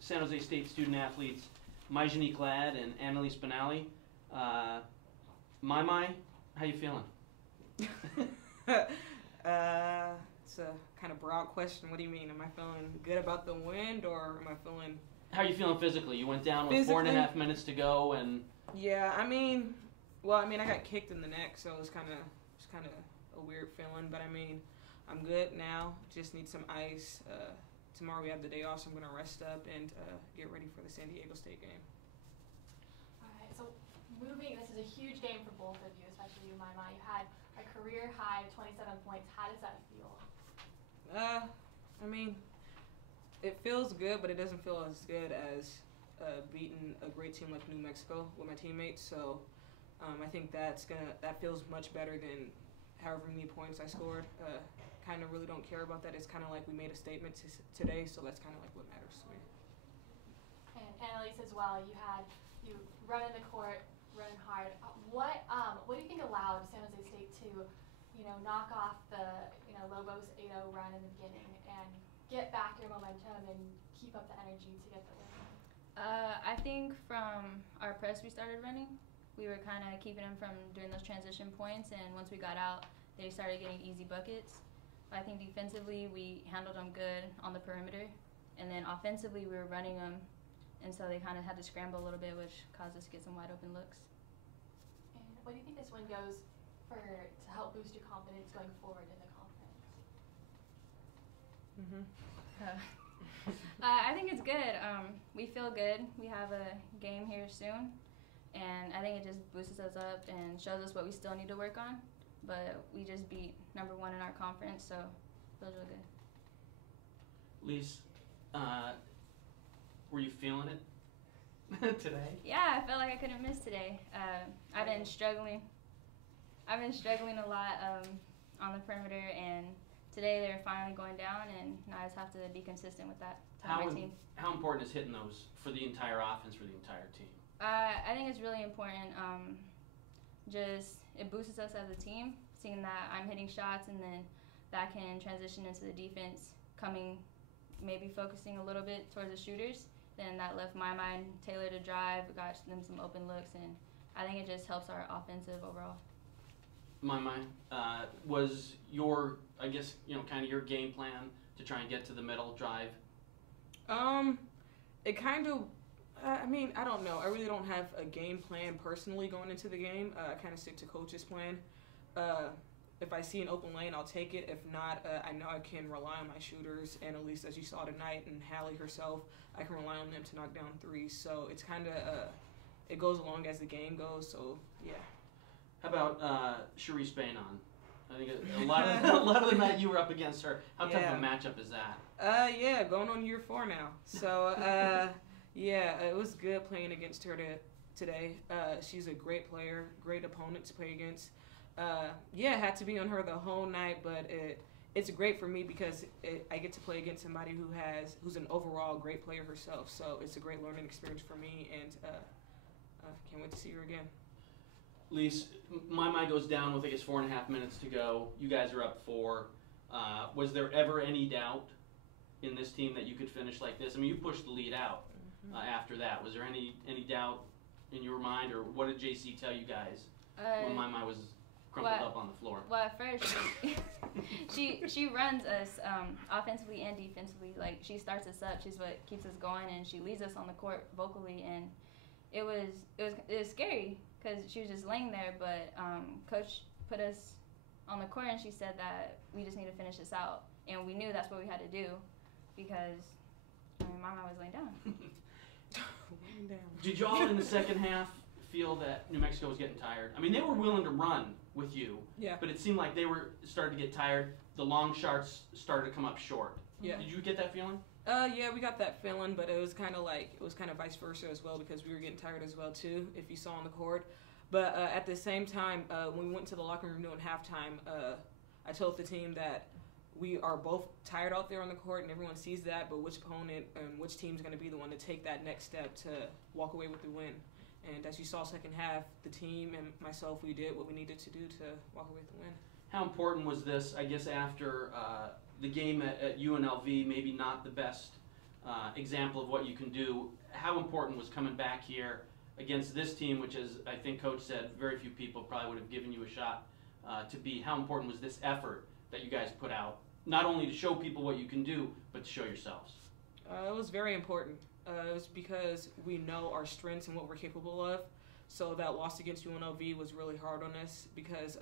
San Jose State student athletes Majani Glad and Annalise Benally. Mai, how you feeling? It's a kind of broad question. What do you mean? Am I feeling good about the win, or am I feeling... How are you feeling physically? You went down with 4.5 minutes to go, and... Yeah, I got kicked in the neck, so it was kind of a weird feeling. But I mean, I'm good now. Just need some ice. Tomorrow we have the day off, so I'm gonna rest up and get ready for the San Diego State game. All right. So this is a huge game for both of you, especially you, Mai. You had a career high of 27 points. How does that feel? I mean, it feels good, but it doesn't feel as good as beating a great team like New Mexico with my teammates. So I think that feels much better than however many points I scored. Kind of really don't care about that. It's kind of like we made a statement today, so that's kind of like what matters to me. And Annalise as well. You run in the court, running hard. What do you think allowed San Jose State to, knock off the Lobos 8-0 run in the beginning and get back your momentum and keep up the energy to get the win? I think from our press we started running, we were kind of keeping them from doing those transition points, and once we got out, they started getting easy buckets. I think defensively we handled them good on the perimeter, and then offensively we were running them, and so they kind of had to scramble a little bit, which caused us to get some wide open looks. And what do you think this win goes to help boost your confidence going forward in the conference? I think it's good. We feel good. We have a game here soon, and I think it just boosts us up and shows us what we still need to work on. But we just beat number 1 in our conference, so it feels really good. Lise, were you feeling it today? Yeah, I felt like I couldn't miss today. I've been struggling a lot on the perimeter, and today they're finally going down, and now I just have to be consistent with that. My team. How important is hitting those for the entire offense, for the entire team? I think it's really important. It boosts us as a team, seeing that I'm hitting shots, and then that can transition into the defense, maybe focusing a little bit towards the shooters. Then that left my mind Taylor to drive, got them some open looks, and I think it just helps our offensive overall. My mind was your, kind of your game plan to try and get to the middle, drive. It kind of. I don't know. I really don't have a game plan personally going into the game. I kind of stick to coach's plan. If I see an open lane, I'll take it. If not, I know I can rely on my shooters, and at least as you saw tonight, and Hallie herself, I can rely on them to knock down threes. So it's kind of it goes along as the game goes. So yeah. How about Cherise Bainon? I think a lot of the night you were up against her. How tough of a matchup is that? Yeah, going on year 4 now. So yeah, it was good playing against her today. She's a great player, great opponent to play against. Had to be on her the whole night, but it's great for me because I get to play against somebody who's an overall great player herself. So it's a great learning experience for me, and can't wait to see her again. Lise, Mai goes down with 4.5 minutes to go. You guys are up 4. Was there ever any doubt in this team that you could finish like this? I mean, you pushed the lead out after that. Was there any doubt in your mind, or what did JC tell you guys when Mai was crumpled up on the floor? Well, at first, she runs us offensively and defensively. Like, she starts us up. She's what keeps us going, and she leads us on the court vocally. And it was scary because she was just laying there. But Coach put us on the court, and she said that we just need to finish this out. And we knew that's what we had to do because Mama was laying down. Did y'all in the second half feel that New Mexico was getting tired? I mean, they were willing to run with you, but it seemed like they were starting to get tired. The long shots started to come up short. Yeah. Did you get that feeling? Yeah, we got that feeling, but it was kind of vice versa as well because we were getting tired as well too, if you saw on the court. But at the same time, when we went to the locker room during halftime, I told the team that we are both tired out there on the court, and everyone sees that, but which opponent and which team is going to be the one to take that next step to walk away with the win. And as you saw second half, the team and myself, we did what we needed to do to walk away with the win. How important was this, I guess, after the game at UNLV, maybe not the best example of what you can do. How important was coming back here against this team, which, as I think Coach said, very few people probably would have given you a shot to beat? How important was this effort that you guys put out, not only to show people what you can do, but to show yourselves? It was very important. It was because we know our strengths and what we're capable of. So that loss against UNLV was really hard on us because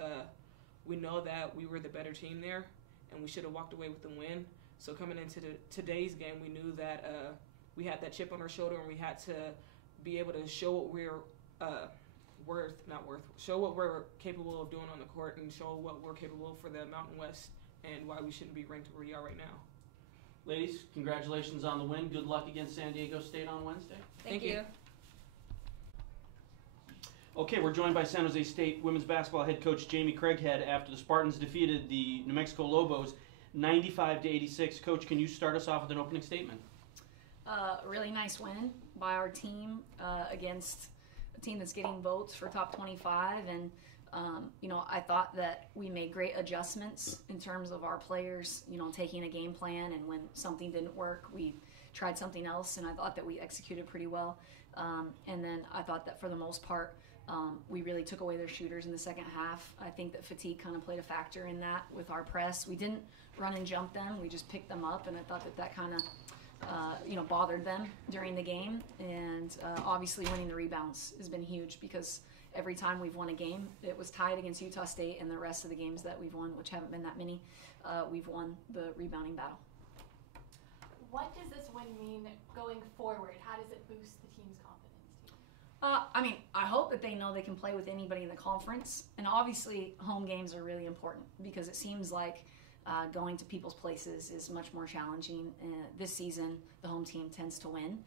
we know that we were the better team there, and we should have walked away with the win. So coming into today's game, we knew that we had that chip on our shoulder, and we had to be able to show what we're show what we're capable of doing on the court, and show what we're capable for the Mountain West, and why we shouldn't be ranked where we are right now. Ladies, congratulations on the win. Good luck against San Diego State on Wednesday. Thank you. Okay, we're joined by San Jose State women's basketball head coach Jamie Craighead after the Spartans defeated the New Mexico Lobos 95-86. Coach, can you start us off with an opening statement? Really nice win by our team against a team that's getting votes for top 25, and I thought that we made great adjustments in terms of our players, taking a game plan, and when something didn't work, we tried something else, and I thought that we executed pretty well. And then I thought that for the most part, we really took away their shooters in the second half. I think that fatigue kind of played a factor in that with our press. We didn't run and jump them. We just picked them up, and I thought that kind of bothered them during the game. And obviously winning the rebounds has been huge, because every time we've won a game, it was tied against Utah State, and the rest of the games that we've won, which haven't been that many, we've won the rebounding battle. What does this win mean going forward? How does it boost the team's confidence? I hope that they know they can play with anybody in the conference. And obviously, home games are really important, because it seems like going to people's places is much more challenging. This season, the home team tends to win.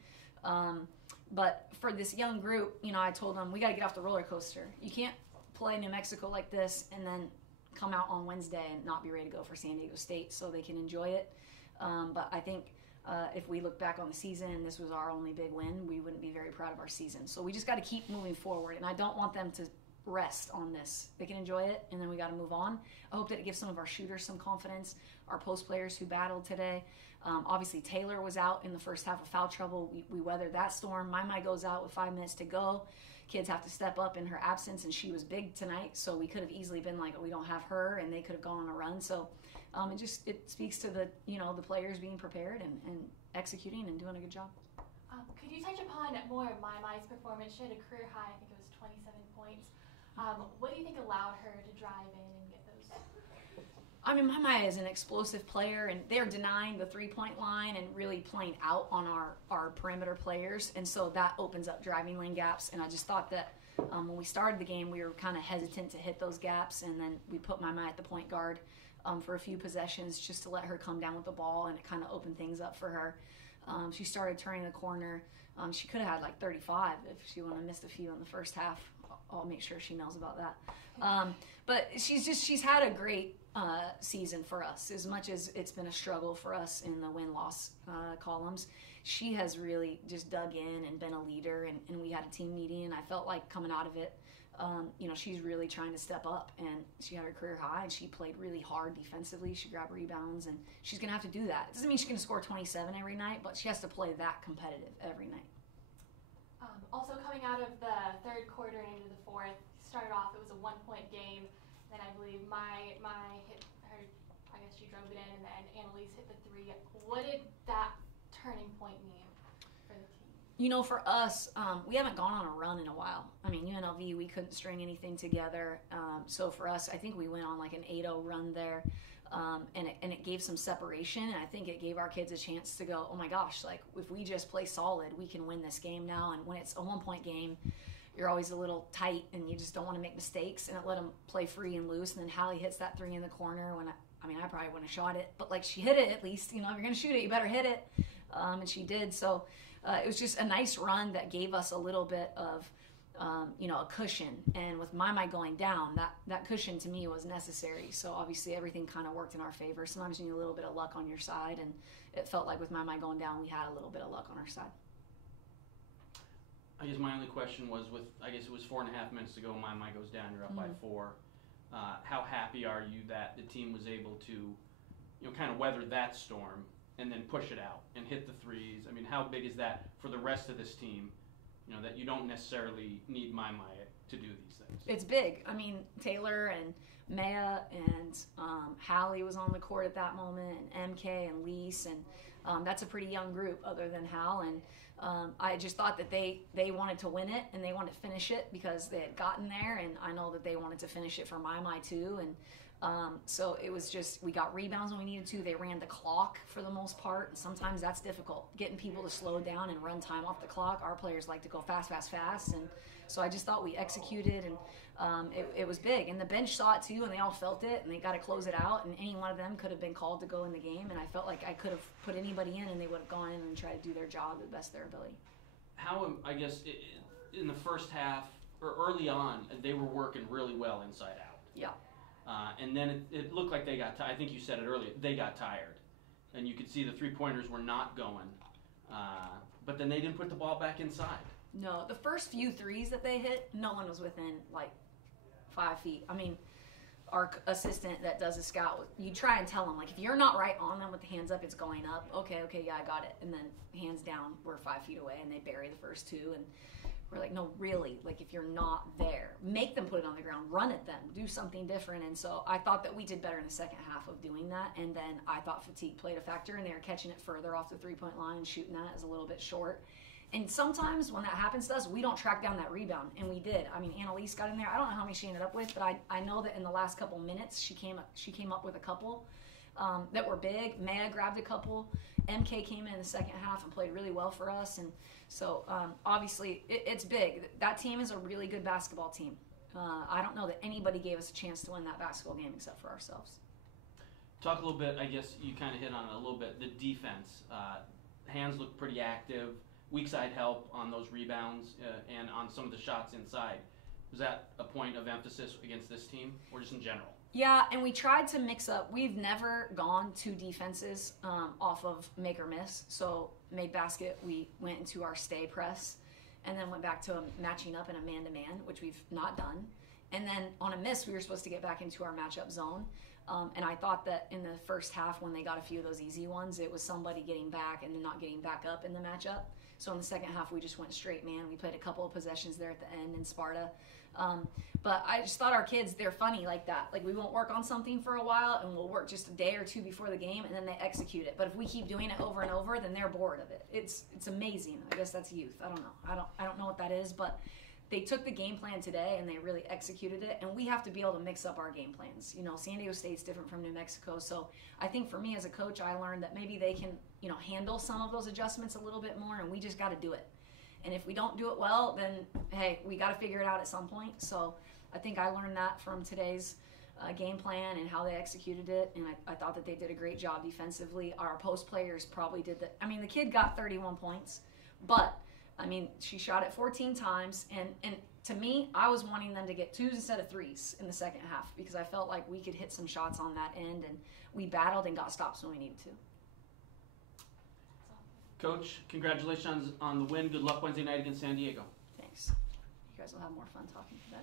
But for this young group, I told them, we got to get off the roller coaster. You can't play New Mexico like this and then come out on Wednesday and not be ready to go for San Diego State so they can enjoy it. But I think if we look back on the season and this was our only big win, we wouldn't be very proud of our season. So we just got to keep moving forward, and I don't want them to rest on this. They can enjoy it, and then we got to move on. I hope that it gives some of our shooters some confidence, our post players who battled today. Obviously, Taylor was out in the first half with foul trouble. We weathered that storm. My goes out with 5 minutes to go. Kids have to step up in her absence, and she was big tonight, so we could have easily been like, oh, we don't have her, and they could have gone on a run. So it speaks to the players being prepared and executing and doing a good job. Could you touch upon more of Mai's performance? She had a career high, I think it was 27 points. What do you think allowed her to drive in and get those? Mai is an explosive player, and they're denying the three-point line and really playing out on our perimeter players, and so that opens up driving lane gaps. And I just thought that when we started the game, we were kind of hesitant to hit those gaps, and then we put Mai at the point guard for a few possessions just to let her come down with the ball, and it kind of opened things up for her. She started turning the corner. She could have had like 35 if she wouldn't have missed a few in the first half. I'll make sure she knows about that. But she's had a great season for us. As much as it's been a struggle for us in the win-loss columns, she has really just dug in and been a leader. And we had a team meeting, and I felt like coming out of it, she's really trying to step up. And she had her career high, and she played really hard defensively. She grabbed rebounds, and she's going to have to do that. It doesn't mean she's going to score 27 every night, but she has to play that competitive every night. Also coming out of the third quarter and into the fourth, started off, it was a 1-point game. Then I believe Mai hit her, I guess she drove it in, and then Annalise hit the three. What did that turning point mean for the team? For us, we haven't gone on a run in a while. UNLV, we couldn't string anything together. So for us, I think we went on like an 8-0 run there. And it gave some separation, and I think it gave our kids a chance to go, oh my gosh, like if we just play solid, we can win this game now. And when it's a 1-point game, you're always a little tight, and you just don't want to make mistakes, and it let them play free and loose. And then Hallie hits that three in the corner when I probably wouldn't have shot it, but like she hit it at least. If you're going to shoot it, you better hit it. And she did. So it was just a nice run that gave us a little bit of a cushion. And with Mai going down, that cushion to me was necessary. So obviously everything kind of worked in our favor. Sometimes you need a little bit of luck on your side, and it felt like with Mai going down, we had a little bit of luck on our side. I guess my only question was it was 4.5 minutes to go, Mai goes down, you're up by 4. How happy are you that the team was able to, kind of weather that storm and then push it out and hit the threes. I mean, how big is that for the rest of this team? You know, that you don't necessarily need my to do these things. It's big. I mean, Taylor and Maya and Hallie was on the court at that moment, and MK and Lise, and that's a pretty young group other than Hal. And I just thought that they wanted to win it and they wanted to finish it because they had gotten there, and I know that they wanted to finish it for my too. And so it was just, we got rebounds when we needed to. They ran the clock for the most part, and sometimes that's difficult, getting people to slow down and run time off the clock. Our players like to go fast, and so I just thought we executed, and it was big. And the bench saw it too, and they all felt it, and they got to close it out, and any one of them could have been called to go in the game, and I felt like I could have put anybody in, and they would have gone in and tried to do their job to the best of their ability. How, I guess, in the first half, or early on, they were working really well inside out. Yeah. And then it looked like they got tired. I think you said it earlier. They got tired. And you could see the three-pointers were not going. But then they didn't put the ball back inside. No, the first few threes that they hit, no one was within, 5 feet. I mean, our assistant that does a scout, you try and tell them, if you're not right on them with the hands up, it's going up. Okay, yeah, I got it. And then hands down, we're 5 feet away, and they bury the first two. And we're like, no, really, if you're not there, make them put it on the ground, run at them, do something different. And so I thought that we did better in the second half of doing that. And then I thought fatigue played a factor, and they were catching it further off the three-point line and shooting that as a little bit short. And sometimes when that happens to us, we don't track down that rebound, and we did. I mean, Annalise got in there. I don't know how many she ended up with, but I know that in the last couple minutes, she came up with a couple that were big. Maya grabbed a couple. MK came in the second half and played really well for us. And so, obviously, it's big. That team is a really good basketball team. I don't know that anybody gave us a chance to win that basketball game except for ourselves. Talk a little bit, I guess you kind of hit on it a little bit, the defense. Hands look pretty active. Weak side help on those rebounds and on some of the shots inside. Was that a point of emphasis against this team, or just in general? Yeah, and we tried to mix up. We've never gone two defenses off of make or miss. So made basket, we went into our stay press, and then went back to matching up in a man-to-man, which we've not done. And then on a miss, we were supposed to get back into our matchup zone. And I thought that in the first half, when they got a few of those easy ones, it was somebody getting back and then not getting back up in the matchup. So in the second half, we just went straight man. We played a couple of possessions there at the end in Sparta. But I just thought our kids, they're funny like that. We won't work on something for a while, and we'll work just a day or two before the game, and then they execute it. But if we keep doing it over and over, then they're bored of it. It's amazing. I guess that's youth. I don't know. I don't know what that is, but they took the game plan today and they really executed it, and we have to be able to mix up our game plans. San Diego State's different from New Mexico, so I think for me as a coach, I learned that maybe they can, handle some of those adjustments a little bit more, and we just got to do it. And if we don't do it well, then, hey, we got to figure it out at some point. So I think I learned that from today's game plan and how they executed it, and I thought that they did a great job defensively. Our post players probably did the kid got 31 points, but she shot it 14 times, and to me, I was wanting them to get 2s instead of 3s in the second half because I felt like we could hit some shots on that end, and we battled and got stops when we needed to. Coach, congratulations on the win. Good luck Wednesday night against San Diego. Thanks. You guys will have more fun talking to them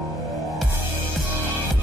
anyway.